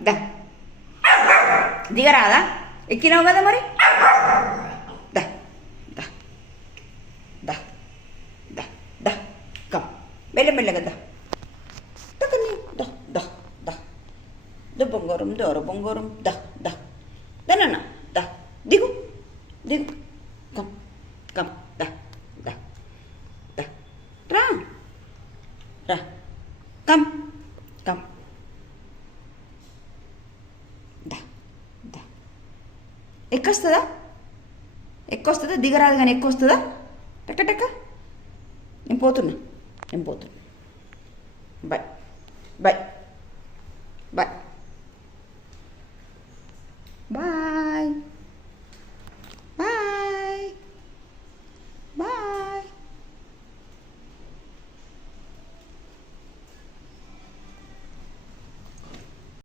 దా దిగరాదా? ఎక్కినావు కదా మరి. దా దా దా దా దా కమ్ మెల్లమెల్లగా దా టకని దా దా దా ద బొంగరం దోర బొంగరం దా దా దానన్న దా దిగు దిగు కమ్ కమ్ దా దా దా రా రా కమ్ కమ్ దా దా ఎక్కొస్తుందా? ఎక్కొస్తుందా? దిగరాదు కానీ ఎక్కొస్తుందా? టక్క టక్క నేను పోతున్నా బాయ్ బాయ్ బాయ్ బాయ్.